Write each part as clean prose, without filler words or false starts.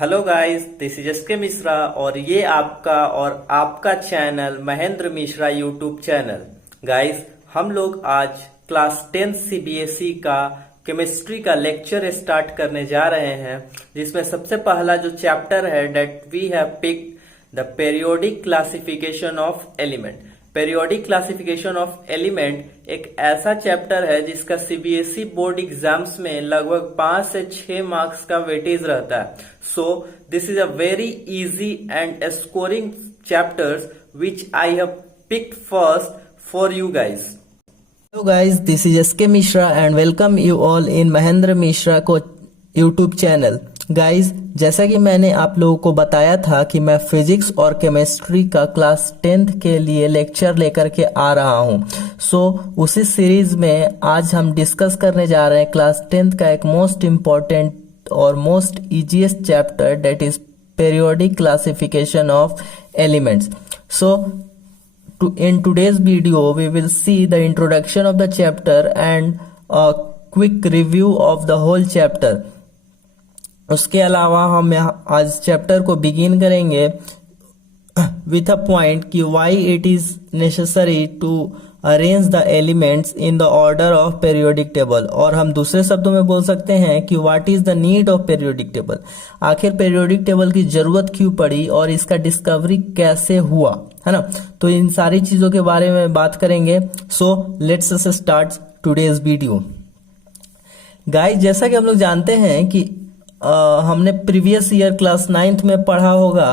Hello guys, this is S के मिश्रा और ये आपका channel Mahendra Mishra YouTube channel. Guys, हम लोग आज क्लास 10 सीबीएसई का केमिस्ट्री का लेक्चर स्टार्ट करने जा रहे हैं, जिसमें सबसे पहला जो चैप्टर है that we have picked the periodic classification of element. Periodic classification of element एक ऐसा चैप्टर है जिसका सीबीएसई बोर्ड एग्जाम्स में लगभग 5 से 6 मार्क्स का वेटेज रहता है। So this is a very easy and scoring chapters which I have picked first for you guys. Hello guys, this is SK Mishra and welcome you all in Mahendra Mishra को YouTube channel. Guys, जैसा कि मैंने आप लोगों को बताया था कि मैं फिजिक्स और केमिस्ट्री का क्लास 10th के लिए लेक्चर लेकर के आ रहा हूं। उसी सीरीज में आज हम डिस्कस करने जा रहे हैं क्लास 10th का एक मोस्ट इम्पॉर्टेंट और most easiest chapter that is periodic classification of elements. In today's video, we will see the introduction of the chapter and a quick review of the whole chapter. उसके अलावा हम आज chapter को begin करेंगे with a point कि why it is necessary to arrange the elements in the order of periodic table, और हम दूसरे शब्दों में बोल सकते हैं कि what is the need of periodic table। आखिर periodic table की जरूरत क्यों पड़ी और इसका डिस्कवरी कैसे हुआ, है ना। तो इन सारी चीजों के बारे में बात करेंगे। So let's start today's video. Guys, जैसा कि हम लोग जानते हैं कि हमने प्रीवियस ईयर क्लास 9th में पढ़ा होगा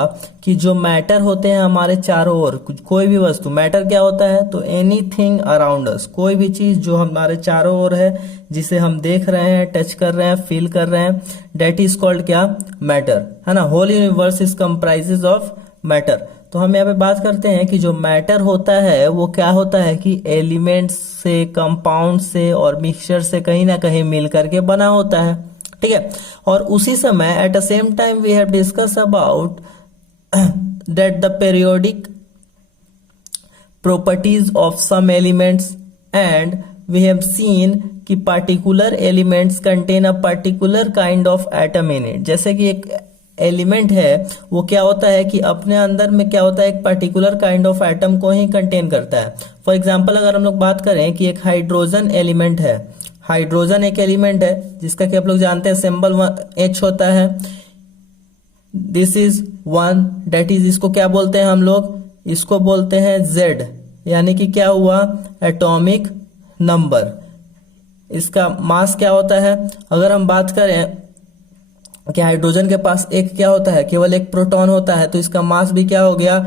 कि जो मैटर होते हैं हमारे चारों ओर, कोई भी वस्तु, मैटर क्या होता है तो एनीथिंग अराउंड अस, कोई भी चीज जो हमारे चारों ओर है, जिसे हम देख रहे हैं, टच कर रहे हैं, फील कर रहे हैं, डेट इज कॉल्ड क्या, मैटर, है ना। Whole universe is comprises of matter. तो हम यहाँ पे बात करते हैं कि जो मैटर होता है वो क्या होता है कि एलिमेंट्स से, कंपाउंड से और मिक्सचर से कहीं ना कहीं मिल करके बना होता है, ठीक है। और उसी समय at the same time we have discuss about that the periodic properties of some elements and we have seen कि particular elements contain a particular kind of atom in it. जैसे कि एक एलिमेंट है वो क्या होता है कि अपने अंदर में क्या होता है, एक पर्टिकुलर काइंड ऑफ एटम को ही कंटेन करता है। फॉर एग्जांपल अगर हम लोग बात करें कि एक हाइड्रोजन एलिमेंट है, हाइड्रोजन एक एलिमेंट है जिसका कि आप लोग जानते हैं सिंबल H होता है। दिस इज 1, डेट इज, इसको क्या बोलते हैं हम लोग, इसको बोलते हैं Z, यानी कि क्या हुआ, एटॉमिक नंबर। इसका मास क्या होता है, अगर हम बात करें कि हाइड्रोजन के पास एक क्या होता है, केवल एक प्रोटॉन होता है, तो इसका मास भी क्या हो गया,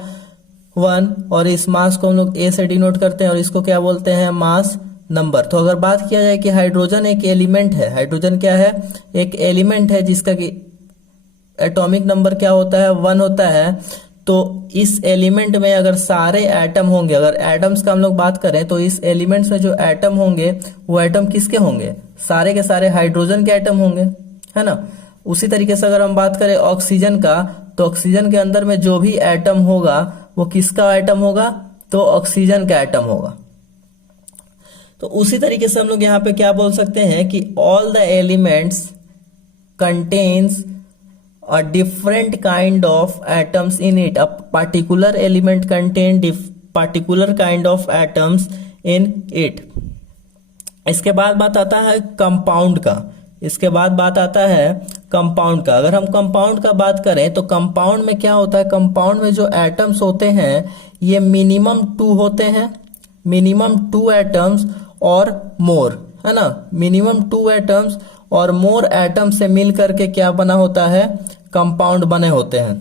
1, और इस मास को हम लोग A से डिनोट करते हैं और इसको क्या बोलते हैं, मास नंबर। तो अगर बात किया जाए कि हाइड्रोजन एक एलिमेंट है, हाइड्रोजन क्या है, एक एलिमेंट है जिसका कि एटॉमिक नंबर क्या होता है, 1 होता है। तो इस एलिमेंट में अगर सारे एटम होंगे, अगर एटम्स का हम लोग बात करें तो इस एलिमेंट्स में जो एटम होंगे वो एटम किसके होंगे, सारे के सारे हाइड्रोजन के एटम होंगे, है ना। उसी तरीके से अगर हम बात करें ऑक्सीजन का, तो ऑक्सीजन के अंदर में जो भी एटम होगा वो किसका एटम होगा, तो ऑक्सीजन का एटम होगा। तो उसी तरीके से हम लोग यहाँ पे क्या बोल सकते हैं कि all the elements contains a different kind of atoms in it. A particular element contain particular kind of atoms in it. इसके बाद बात आता है कंपाउंड का, इसके बाद बात आता है कंपाउंड का। अगर हम कंपाउंड का बात करें तो कंपाउंड में क्या होता है, कंपाउंड में जो एटम्स होते हैं ये मिनिमम 2 होते हैं, मिनिमम 2 एटम्स और मोर, है ना। मिनिमम 2 एटम्स और मोर एटम से मिल करके क्या बना होता है, कंपाउंड बने होते हैं।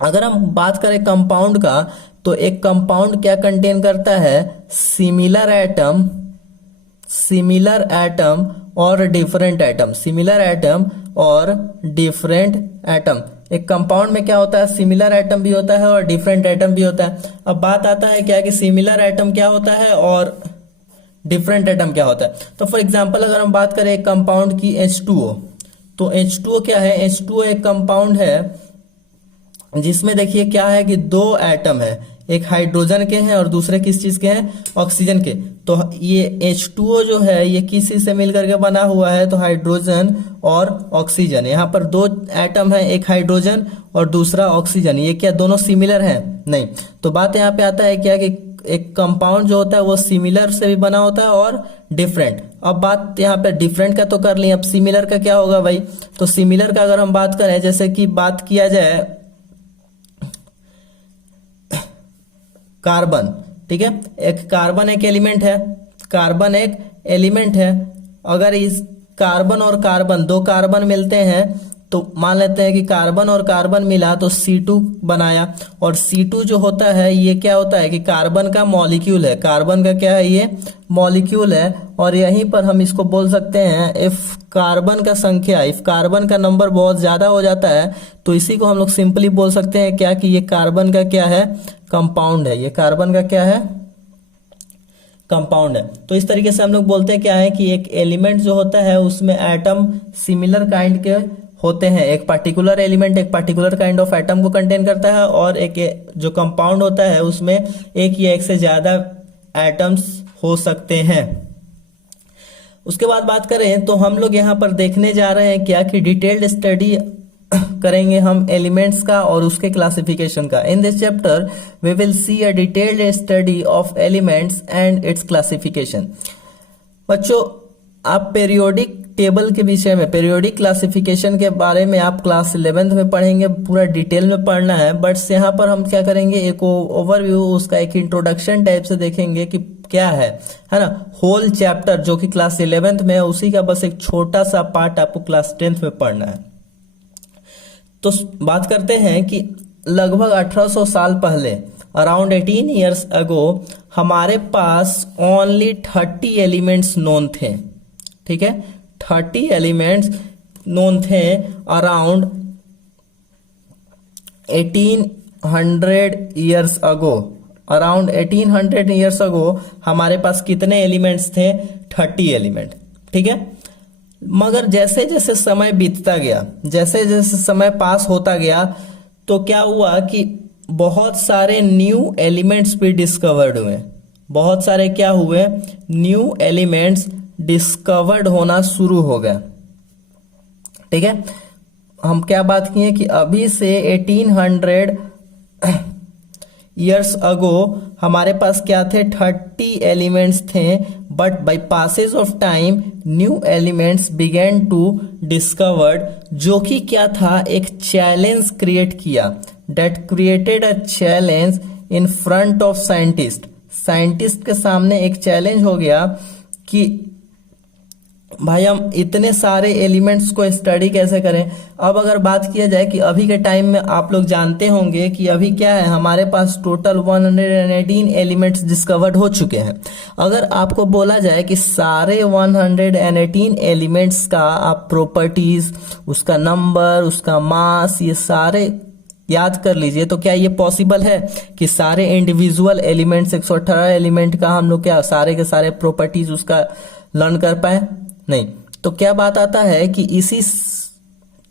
अगर हम बात करें कंपाउंड का तो एक कंपाउंड क्या कंटेन करता है, सिमिलर एटम, सिमिलर एटम और डिफरेंट एटम, सिमिलर एटम और डिफरेंट एटम। एक कंपाउंड में क्या होता है, सिमिलर एटम भी होता है और डिफरेंट एटम भी होता है। अब बात आता है क्या कि सिमिलर एटम क्या होता है और डिफरेंट एटम क्या होता है। तो फॉर एग्जांपल अगर हम बात करें एक कंपाउंड की H2O, तो H2O क्या है, H2O एक कंपाउंड है जिसमें देखिए क्या है कि 2 एटम है, एक हाइड्रोजन के हैं और दूसरे किस चीज के हैं, ऑक्सीजन के। तो ये H2O जो है ये किस चीज से मिलकर के बना हुआ है, तो हाइड्रोजन और ऑक्सीजन। यहाँ पर दो एटम है, एक हाइड्रोजन और दूसरा ऑक्सीजन। ये क्या दोनों सिमिलर हैं? नहीं। तो बात यहाँ पे आता है क्या कि एक कंपाउंड जो होता है वो सिमिलर से भी बना होता है और डिफरेंट। अब बात यहाँ पे डिफरेंट का तो कर ली, अब सिमिलर का क्या होगा भाई? तो सिमिलर का अगर हम बात करें, जैसे कि बात किया जाए कार्बन, ठीक है, एक कार्बन एक एलिमेंट है, कार्बन एक एलिमेंट है। अगर इस कार्बन और कार्बन, दो कार्बन मिलते हैं तो मान लेते हैं कि कार्बन और कार्बन मिला तो C2 बनाया। और C2 जो होता है ये क्या होता है कि कार्बन का मॉलिक्यूल है, कार्बन का क्या है, ये मॉलिक्यूल है। और यहीं पर हम इसको बोल सकते हैं इफ कार्बन का संख्या, इफ कार्बन का नंबर बहुत ज्यादा हो जाता है तो इसी को हम लोग सिंपली बोल सकते हैं क्या कि ये कार्बन का क्या है, कंपाउंड है। ये कार्बन का क्या है, कंपाउंड है। तो इस तरीके से हम लोग बोलते हैं क्या है कि एक एलिमेंट जो होता है उसमें एटम सिमिलर काइंड के होते हैं। एक पर्टिकुलर एलिमेंट एक पर्टिकुलर काइंड ऑफ एटम को कंटेन करता है, और एक जो कंपाउंड होता है उसमें एक या एक से ज्यादा एटम्स हो सकते हैं। उसके बाद बात करें तो हम लोग यहाँ पर देखने जा रहे हैं क्या कि डिटेल्ड स्टडी करेंगे हम एलिमेंट्स का और उसके क्लासिफिकेशन का। In this chapter we will see a detailed study of elements and its classification. बच्चों, आप पीरियोडिक टेबल के विषय में, पीरियोडिक क्लासिफिकेशन के बारे में आप क्लास 11th में पढ़ेंगे, पूरा डिटेल में पढ़ना है। बट यहाँ पर हम क्या करेंगे, एक ओवरव्यू, उसका एक इंट्रोडक्शन टाइप से देखेंगे कि क्या है ना। होल चैप्टर जो कि क्लास 11th में है उसी का बस एक छोटा सा पार्ट आपको क्लास 10th में पढ़ना है। तो बात करते हैं कि लगभग 1800 साल पहले, अराउंड 18 ईयर्स अगो, हमारे पास ओनली 30 एलिमेंट्स नोन थे। ठीक है, 30 एलिमेंट्स नोन थे around 1800 years ago. Around 1800 years ago हमारे पास कितने एलिमेंट्स थे, 30 एलिमेंट। ठीक है, मगर जैसे जैसे समय बीतता गया, जैसे जैसे समय पास होता गया, तो क्या हुआ कि बहुत सारे न्यू एलिमेंट्स भी डिस्कवर्ड हुए। बहुत सारे क्या हुए, न्यू एलिमेंट्स डिस्कवर्ड होना शुरू हो गया। ठीक है, हम क्या बात किए कि अभी से 1800 ईयर्स अगो हमारे पास क्या थे, 30 एलिमेंट्स थे। But by passage of time new elements began to discovered, जो कि क्या था, एक चैलेंज क्रिएट किया। That created a challenge in front of scientist. Scientist के सामने एक चैलेंज हो गया कि भाई हम इतने सारे एलिमेंट्स को स्टडी कैसे करें। अब अगर बात किया जाए कि अभी के टाइम में आप लोग जानते होंगे कि अभी क्या है, हमारे पास टोटल 118 एलिमेंट्स डिस्कवर्ड हो चुके हैं। अगर आपको बोला जाए कि सारे 118 एलिमेंट्स का आप प्रॉपर्टीज, उसका नंबर, उसका मास, ये सारे याद कर लीजिए, तो क्या ये पॉसिबल है कि सारे इंडिविजुअल एलिमेंट्स 118 एलिमेंट का हम लोग क्या सारे के सारे प्रॉपर्टीज उसका लर्न कर पाए? नहीं। तो क्या बात आता है कि इसी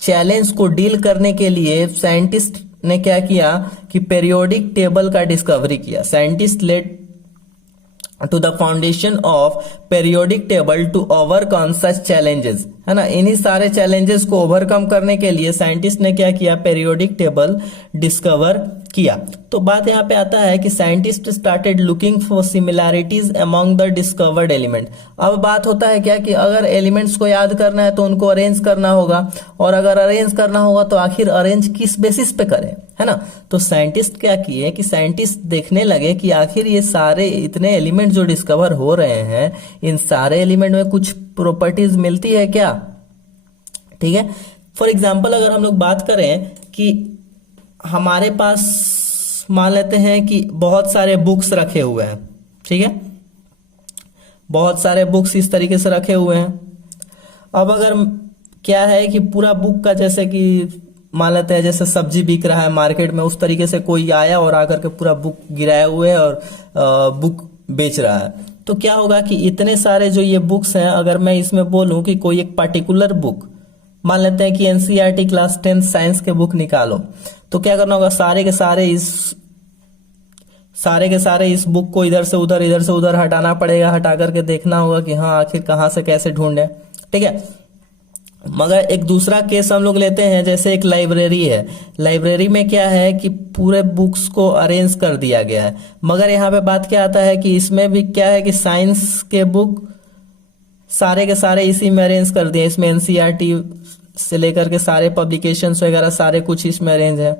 चैलेंज को डील करने के लिए साइंटिस्ट ने क्या किया कि पीरियोडिक टेबल का डिस्कवरी किया। Scientist led to the foundation of periodic table to overcome such challenges, है ना। इन्हीं सारे चैलेंजेस को ओवरकम करने के लिए साइंटिस्ट ने क्या किया, पीरियोडिक टेबल डिस्कवर किया। तो बात यहाँ पे आता है कि scientist started looking for similarities among the discovered element. अब बात होता है क्या कि अगर एलिमेंट्स को याद करना है तो उनको अरेंज करना होगा, और अगर अरेंज करना होगा तो आखिर अरेंज किस बेसिस पे करें, है ना। तो साइंटिस्ट क्या किए कि साइंटिस्ट देखने लगे कि आखिर ये सारे इतने एलिमेंट जो डिस्कवर हो रहे हैं, इन सारे एलिमेंट में कुछ प्रॉपर्टीज मिलती है क्या। ठीक है, फॉर एग्जाम्पल अगर हम लोग बात करें कि हमारे पास मान लेते हैं कि बहुत सारे बुक्स रखे हुए हैं। ठीक है, बहुत सारे बुक्स इस तरीके से रखे हुए हैं। अब अगर क्या है कि पूरा बुक का, जैसे कि मान लेते हैं जैसे सब्जी बिक रहा है मार्केट में, उस तरीके से कोई आया और आकर के पूरा बुक गिराए हुए है और बुक बेच रहा है, तो क्या होगा कि इतने सारे जो ये बुक्स हैं, अगर मैं इसमें बोलूं कि कोई एक पर्टिकुलर बुक, मान लेते हैं कि एनसीईआरटी क्लास 10 साइंस के बुक निकालो, तो क्या करना होगा, सारे के सारे इस सारे के सारे इस बुक को इधर से उधर हटाना पड़ेगा, हटा करके देखना होगा कि हाँ आखिर कहाँ से कैसे ढूंढे। ठीक है, मगर एक दूसरा केस हम लोग लेते हैं, जैसे एक लाइब्रेरी है। लाइब्रेरी में क्या है कि पूरे बुक्स को अरेंज कर दिया गया है, मगर यहाँ पे बात क्या आता है कि इसमें भी क्या है कि साइंस के बुक सारे के सारे इसी में अरेंज कर दिए। इसमें एनसीईआरटी से लेकर के सारे पब्लिकेशंस वगैरह सारे कुछ इसमें अरेंज है।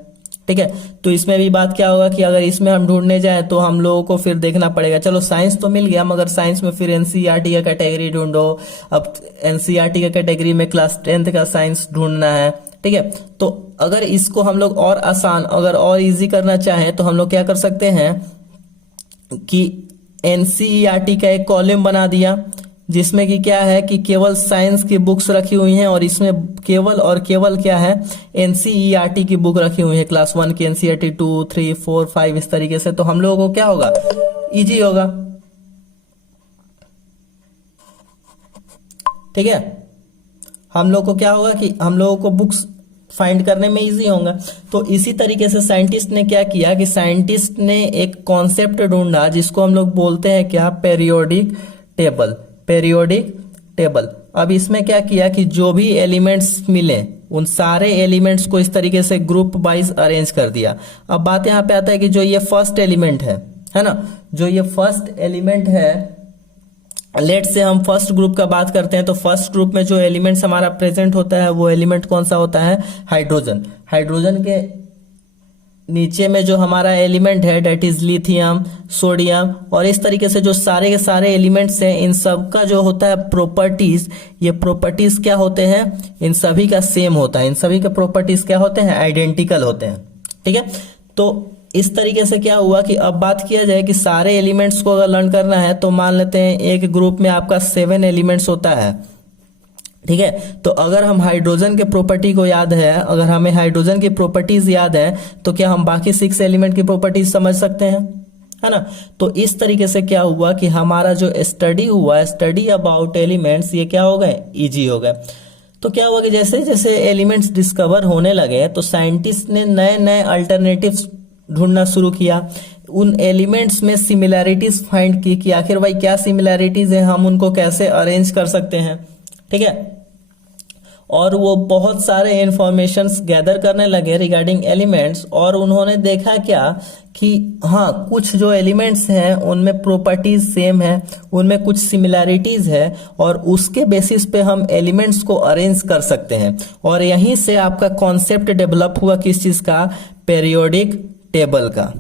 ठीक है, तो इसमें भी बात क्या होगा कि अगर इसमें हम ढूंढने जाएं तो हम लोगों को फिर देखना पड़ेगा, चलो साइंस तो मिल गया, मगर साइंस में फिर एनसीईआरटी का कैटेगरी ढूंढो। अब एनसीईआरटी का कैटेगरी में क्लास 10th का साइंस ढूंढना है। ठीक है, तो अगर इसको हम लोग और आसान, अगर और इजी करना चाहें तो हम लोग क्या कर सकते हैं कि एनसीईआरटी का एक कॉलम बना दिया, जिसमें कि क्या है कि केवल साइंस की बुक्स रखी हुई हैं, और इसमें केवल और केवल क्या है एनसीईआरटी की बुक रखी हुई है, क्लास 1 की एनसीईआरटी 2, 3, 4, 5 इस तरीके से। तो हम लोगों को क्या होगा, इजी होगा। ठीक है, हम लोग को क्या होगा कि हम लोगों को बुक्स फाइंड करने में इजी होगा। तो इसी तरीके से साइंटिस्ट ने क्या किया कि साइंटिस्ट ने एक कॉन्सेप्ट ढूंढा जिसको हम लोग बोलते हैं क्या, पेरियोडिक टेबल। Periodic table. अब इसमें क्या किया कि जो भी एलिमेंट्स मिले उन सारे एलिमेंट्स को इस तरीके से ग्रुप वाइज अरेंज कर दिया। अब बात यहाँ पे आता है कि जो ये फर्स्ट एलिमेंट है ना, जो ये फर्स्ट एलिमेंट है, लेट से हम फर्स्ट ग्रुप का बात करते हैं, तो फर्स्ट ग्रुप में जो एलिमेंट्स हमारा प्रेजेंट होता है वो एलिमेंट कौन सा होता है, हाइड्रोजन। हाइड्रोजन के नीचे में जो हमारा एलिमेंट है डेट इज लिथियम, सोडियम, और इस तरीके से जो सारे के सारे एलिमेंट्स हैं इन सब का जो होता है प्रॉपर्टीज, ये प्रॉपर्टीज क्या होते हैं, इन सभी का सेम होता है। इन सभी के प्रॉपर्टीज क्या होते हैं, आइडेंटिकल होते हैं। ठीक है, तो इस तरीके से क्या हुआ कि अब बात किया जाए कि सारे एलिमेंट्स को अगर लर्न करना है तो मान लेते हैं एक ग्रुप में आपका 7 एलिमेंट्स होता है। ठीक है, तो अगर हम हाइड्रोजन के प्रॉपर्टी को याद है, अगर हमें हाइड्रोजन की प्रॉपर्टीज याद है तो क्या हम बाकी 6 एलिमेंट की प्रॉपर्टीज समझ सकते हैं, है ना। तो इस तरीके से क्या हुआ कि हमारा जो स्टडी हुआ, स्टडी अबाउट एलिमेंट्स, ये क्या हो गए, इजी हो गए। तो क्या हुआ कि जैसे जैसे एलिमेंट्स डिस्कवर होने लगे तो साइंटिस्ट ने नए नए अल्टरनेटिव्स ढूंढना शुरू किया। उन एलिमेंट्स में सिमिलैरिटीज फाइंड की कि आखिर भाई क्या सिमिलैरिटीज है, हम उनको कैसे अरेंज कर सकते हैं। ठीक है, और वो बहुत सारे इंफॉर्मेशंस गैदर करने लगे रिगार्डिंग एलिमेंट्स, और उन्होंने देखा क्या कि हाँ कुछ जो एलिमेंट्स हैं उनमें प्रॉपर्टीज सेम है, उनमें कुछ सिमिलैरिटीज है, और उसके बेसिस पे हम एलिमेंट्स को अरेंज कर सकते हैं। और यहीं से आपका कॉन्सेप्ट डेवलप हुआ किस चीज का, पेरियोडिक टेबल का।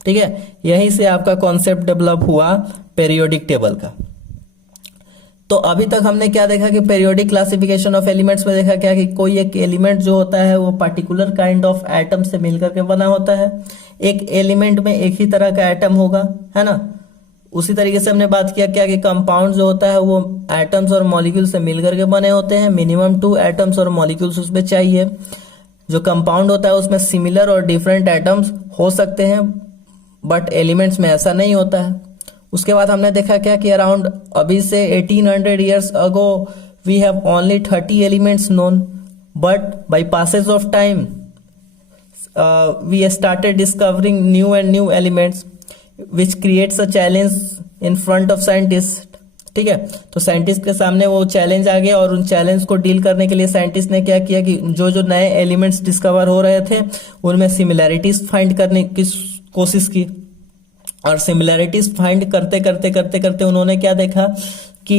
ठीक है, यहीं से आपका कॉन्सेप्ट डेवलप हुआ पेरियोडिक टेबल का। तो अभी तक हमने क्या देखा कि पेरियोडिक क्लासिफिकेशन ऑफ एलिमेंट्स में देखा क्या कि कोई एक एलिमेंट जो होता है वो पर्टिकुलर काइंड ऑफ एटम से मिलकर के बना होता है। एक एलिमेंट में एक ही तरह का एटम होगा, है ना। उसी तरीके से हमने बात किया क्या कि कंपाउंड जो होता है वो एटम्स और मॉलिक्यूल से मिलकर के बने होते हैं। मिनिमम 2 एटम्स और मॉलिक्यूल्स उसमें चाहिए। जो कंपाउंड होता है उसमें सिमिलर और डिफरेंट एटम्स हो सकते हैं, बट एलिमेंट्स में ऐसा नहीं होता है। उसके बाद हमने देखा क्या कि अराउंड अभी से 1800 years ago we have only 30 elements known, but by passage of time we started discovering new and new elements which creates a challenge in front of scientists. ठीक है, तो साइंटिस्ट के सामने वो चैलेंज आ गया, और उन चैलेंज को डील करने के लिए साइंटिस्ट ने क्या किया कि जो जो नए एलिमेंट्स डिस्कवर हो रहे थे उनमें सिमिलैरिटीज फाइंड करने की कोशिश की। और सिमिलैरिटीज फाइंड करते करते करते करते उन्होंने क्या देखा कि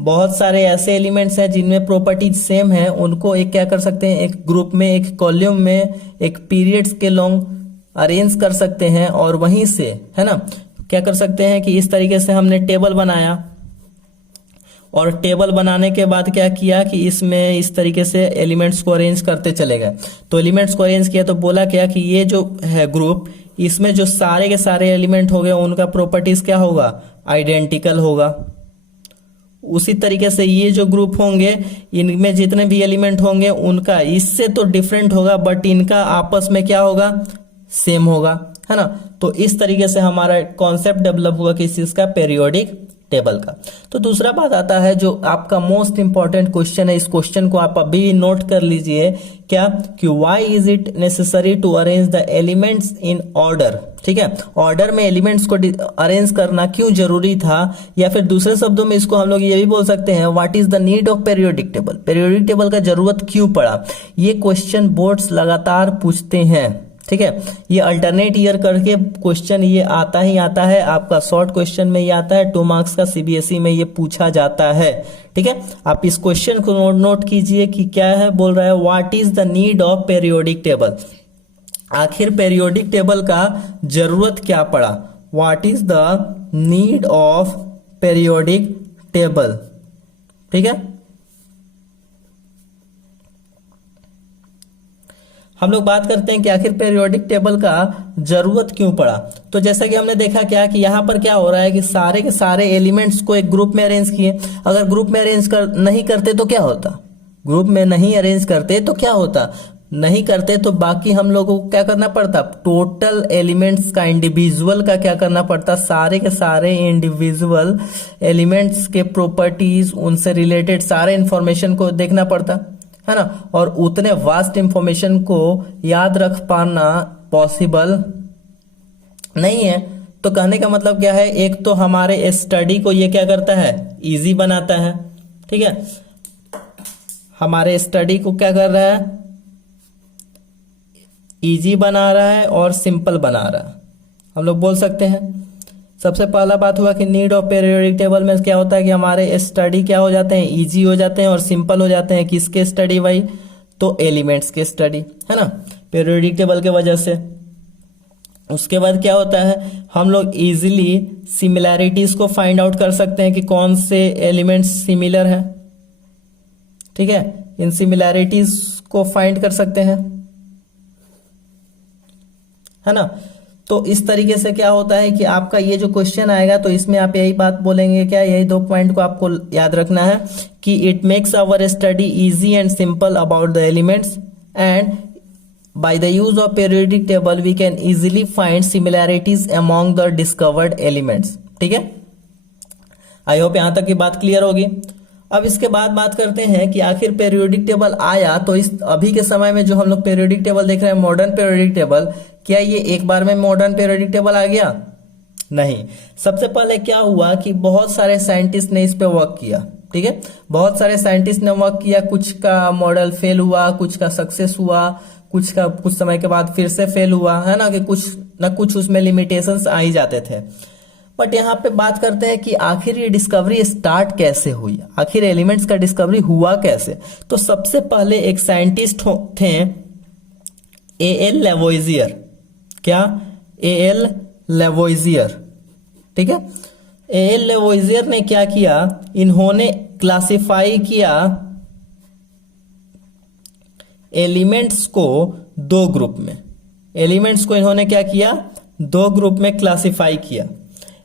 बहुत सारे ऐसे एलिमेंट्स हैं जिनमें प्रॉपर्टीज सेम है, उनको एक क्या कर सकते हैं, एक ग्रुप में, एक कॉलम में, एक पीरियड्स के लॉन्ग अरेंज कर सकते हैं, और वहीं से, है ना, क्या कर सकते हैं कि इस तरीके से हमने टेबल बनाया। और टेबल बनाने के बाद क्या किया कि इसमें इस तरीके से एलिमेंट्स को अरेंज करते चले गए। तो एलिमेंट्स को अरेंज किया तो बोला क्या कि ये जो है ग्रुप, इसमें जो सारे के सारे एलिमेंट हो गए उनका प्रॉपर्टीज क्या होगा, आइडेंटिकल होगा। उसी तरीके से ये जो ग्रुप होंगे इनमें जितने भी एलिमेंट होंगे उनका इससे तो डिफरेंट होगा, बट इनका आपस में क्या होगा, सेम होगा, है ना। तो इस तरीके से हमारा कॉन्सेप्ट डेवलप हुआ किस चीज का, पेरियोडिक टेबल का। तो दूसरा बात आता है जो आपका मोस्ट इंपॉर्टेंट क्वेश्चन है, इस क्वेश्चन को आप अभी नोट कर लीजिए, क्या कि why is it necessary to arrange the elements in order. ठीक है, ऑर्डर में एलिमेंट्स को अरेंज करना क्यों जरूरी था, या फिर दूसरे शब्दों में इसको हम लोग ये भी बोल सकते हैं, what is the need of periodic table, periodic table का जरूरत क्यों पड़ा। ये क्वेश्चन बोर्ड्स लगातार पूछते हैं। ठीक है, ये अल्टरनेट ईयर करके क्वेश्चन ये आता ही आता है, आपका शॉर्ट क्वेश्चन में ये आता है, 2 मार्क्स का सीबीएसई में ये पूछा जाता है। ठीक है, आप इस क्वेश्चन को नोट कीजिए कि क्या है, बोल रहा है what is the need of periodic table, आखिर पीरियोडिक टेबल का जरूरत क्या पड़ा, what is the need of periodic table. ठीक है, हम लोग बात करते हैं कि आखिर पीरियोडिक टेबल का जरूरत क्यों पड़ा। तो जैसा कि हमने देखा क्या कि यहाँ पर क्या हो रहा है कि सारे के सारे एलिमेंट्स को एक ग्रुप में अरेंज किए, अगर ग्रुप में अरेंज नहीं करते तो क्या होता, ग्रुप में नहीं अरेंज करते तो क्या होता, नहीं करते तो बाकी हम लोगों को क्या करना पड़ता, टोटल एलिमेंट्स का इंडिविजुअल का क्या करना पड़ता, सारे के सारे इंडिविजुअल एलिमेंट्स के प्रॉपर्टीज, उनसे रिलेटेड सारे इंफॉर्मेशन को देखना पड़ता है ना, और उतने वास्ट इंफॉर्मेशन को याद रख पाना पॉसिबल नहीं है। तो कहने का मतलब क्या है, एक तो हमारे स्टडी को ये क्या करता है, इजी बनाता है। ठीक है, हमारे स्टडी को क्या कर रहा है, इजी बना रहा है और सिंपल बना रहा है, हम लोग बोल सकते हैं। सबसे पहला बात हुआ कि नीड ऑफ पीरियोडिक टेबल में क्या होता है कि हमारे स्टडी क्या हो जाते हैं, इजी हो जाते हैं और सिंपल हो जाते हैं। किसके स्टडी भाई, तो एलिमेंट्स के स्टडी, है ना, पीरियोडिक टेबल के वजह से। उसके बाद क्या होता है, हम लोग इजीली सिमिलैरिटीज को फाइंड आउट कर सकते हैं कि कौन से एलिमेंट्स सिमिलर हैं। ठीक है, इन सिमिलैरिटीज को फाइंड कर सकते हैं, है ना। तो इस तरीके से क्या होता है कि आपका ये जो क्वेश्चन आएगा तो इसमें आप यही बात बोलेंगे, क्या यही 2 पॉइंट को आपको याद रखना है कि it makes our study easy and simple about the elements and by the use of periodic table we can easily find similarities among the discovered elements. ठीक है, आई होप यहां तक की बात क्लियर होगी। अब इसके बाद बात करते हैं कि आखिर पीरियोडिक टेबल आया तो इस अभी के समय में जो हम लोग पीरियोडिक टेबल देख रहे हैं, मॉडर्न पीरियोडिक टेबल, क्या ये एक बार में मॉडर्न पीरियोडिक टेबल आ गया, नहीं। सबसे पहले क्या हुआ कि बहुत सारे साइंटिस्ट ने इस पे वर्क किया। ठीक है, बहुत सारे साइंटिस्ट ने वर्क किया, कुछ का मॉडल फेल हुआ, कुछ का सक्सेस हुआ, कुछ का कुछ समय के बाद फिर से फेल हुआ, है ना, कि कुछ ना कुछ उसमें लिमिटेशंस आ ही जाते थे। बट यहाँ पे बात करते हैं कि आखिर ये डिस्कवरी स्टार्ट कैसे हुई, आखिर एलिमेंट्स का डिस्कवरी हुआ कैसे। तो सबसे पहले एक साइंटिस्ट थे ए.एल. लेवोइजियर, क्या, ए.एल. लेवोइजियर। ठीक है, ए.एल. लेवोइजियर ने क्या किया, इन्होंने क्लासिफाई किया एलिमेंट्स को 2 ग्रुप में, एलिमेंट्स को इन्होंने क्या किया, 2 ग्रुप में क्लासिफाई किया।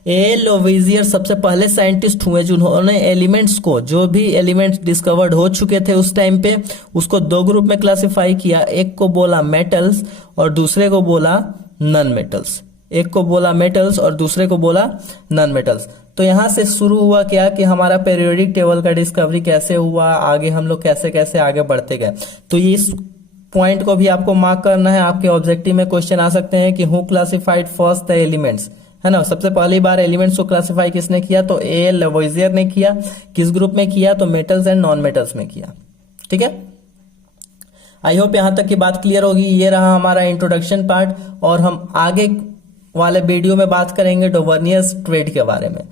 ए.एल. लेवोइजियर सबसे पहले साइंटिस्ट हुए जिन्होंने एलिमेंट्स को, जो भी एलिमेंट्स डिस्कवर्ड हो चुके थे उस टाइम पे, उसको 2 ग्रुप में क्लासिफाई किया। एक को बोला मेटल्स और दूसरे को बोला नॉन मेटल्स, एक को बोला मेटल्स और दूसरे को बोला नॉन मेटल्स। तो यहां से शुरू हुआ क्या कि हमारा पीरियोडिक टेबल का डिस्कवरी कैसे हुआ, आगे हम लोग कैसे कैसे आगे बढ़ते गए। तो ये इस पॉइंट को भी आपको मार्क करना है, आपके ऑब्जेक्टिव में क्वेश्चन आ सकते हैं कि who classified first the elements, है ना। सबसे पहली बार एलिमेंट्स को क्लासिफाई किसने किया, तो ए.एल. लेवोइजियर ने किया। किस ग्रुप में किया, तो मेटल्स एंड नॉन मेटल्स में किया। ठीक है, आई होप यहां तक की बात क्लियर होगी। ये रहा हमारा इंट्रोडक्शन पार्ट, और हम आगे वाले वीडियो में बात करेंगे डोवर्नियर्स ट्रेड के बारे में,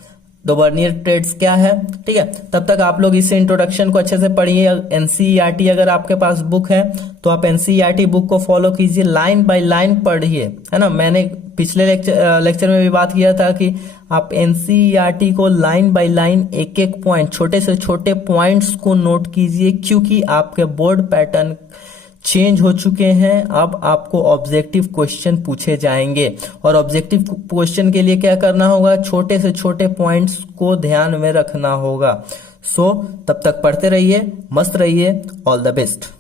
डोवर्नियर ट्रेड्स क्या है। ठीक है, तब तक आप लोग इस इंट्रोडक्शन को अच्छे से पढ़िए। एनसीईआरटी अगर आपके पास बुक है तो आप एनसीईआरटी बुक को फॉलो कीजिए, लाइन बाय लाइन पढ़िए, है ना। मैंने पिछले लेक्चर में भी बात किया था कि आप एनसीईआरटी को लाइन बाय लाइन एक एक पॉइंट, छोटे से छोटे पॉइंट्स को नोट कीजिए, क्योंकि आपके बोर्ड पैटर्न चेंज हो चुके हैं। अब आपको ऑब्जेक्टिव क्वेश्चन पूछे जाएंगे, और ऑब्जेक्टिव क्वेश्चन के लिए क्या करना होगा, छोटे से छोटे पॉइंट्स को ध्यान में रखना होगा। सो तब तक पढ़ते रहिए, मस्त रहिए, ऑल द बेस्ट।